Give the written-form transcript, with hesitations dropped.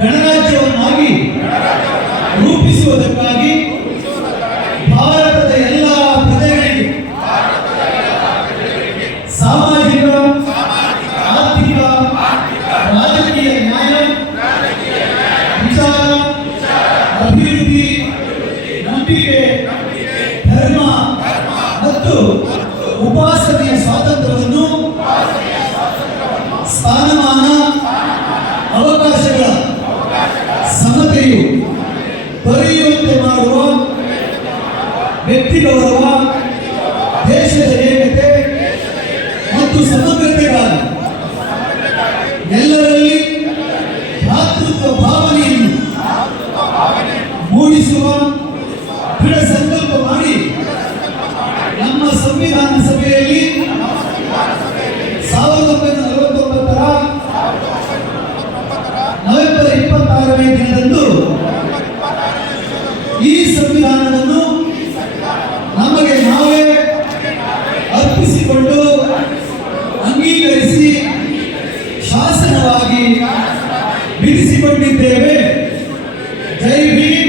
ಗಣರಾಜ್ಯವನ್ನಾಗಿ ರೂಪಿಸುವುದಕ್ಕಾಗಿ ಭಾರತದ ಎಲ್ಲ ಪ್ರಜೆಗಳಿಗೆ ಸಾಮಾಜಿಕ, ಆರ್ಥಿಕ, ರಾಜಕೀಯ ನ್ಯಾಯ, ವಿಚಾರ, ಅಭಿವೃದ್ಧಿ, ನಂಬಿಕೆ, ಧರ್ಮ ಮತ್ತು ಉಪಾಸನೆಯ ಸ್ವಾತಂತ್ರ್ಯವನ್ನು, ಸ್ಥಾನಮಾನ, ಅವಕಾಶಗಳ ಸಮತೆಯು ದೊರೆಯುವಂತೆ ಮಾಡುವ ವ್ಯಕ್ತಿ ಗೌರವ, ದೇಶದ ಏಕತೆ ಮತ್ತು ಸಮಗ್ರತೆಗಾಗಿ ಎಲ್ಲರಲ್ಲಿ ಭ್ರಾತೃತ್ವ ಭಾವನೆಯನ್ನು ಮೂಡಿಸುವ ದೃಢ ಸಂಕಲ್ಪ ಮಾಡಿ ನಮ್ಮ ಸಂವಿಧಾನ ಸಭೆಯಲ್ಲಿ 1949ರ ನವೆಂಬರ್ 26ನೇ ದಿನದಂದು ಈ ಸಂವಿಧಾನವನ್ನು ನಮಗೆ ನಾವೇ ಅರ್ಪಿಸಿಕೊಂಡು ಅಂಗೀಕರಿಸಿ ಶಾಸನವಾಗಿ ಬಿಡಿಸಿಕೊಂಡಿದ್ದೇವೆ. ಜೈ ಭೀಮ್.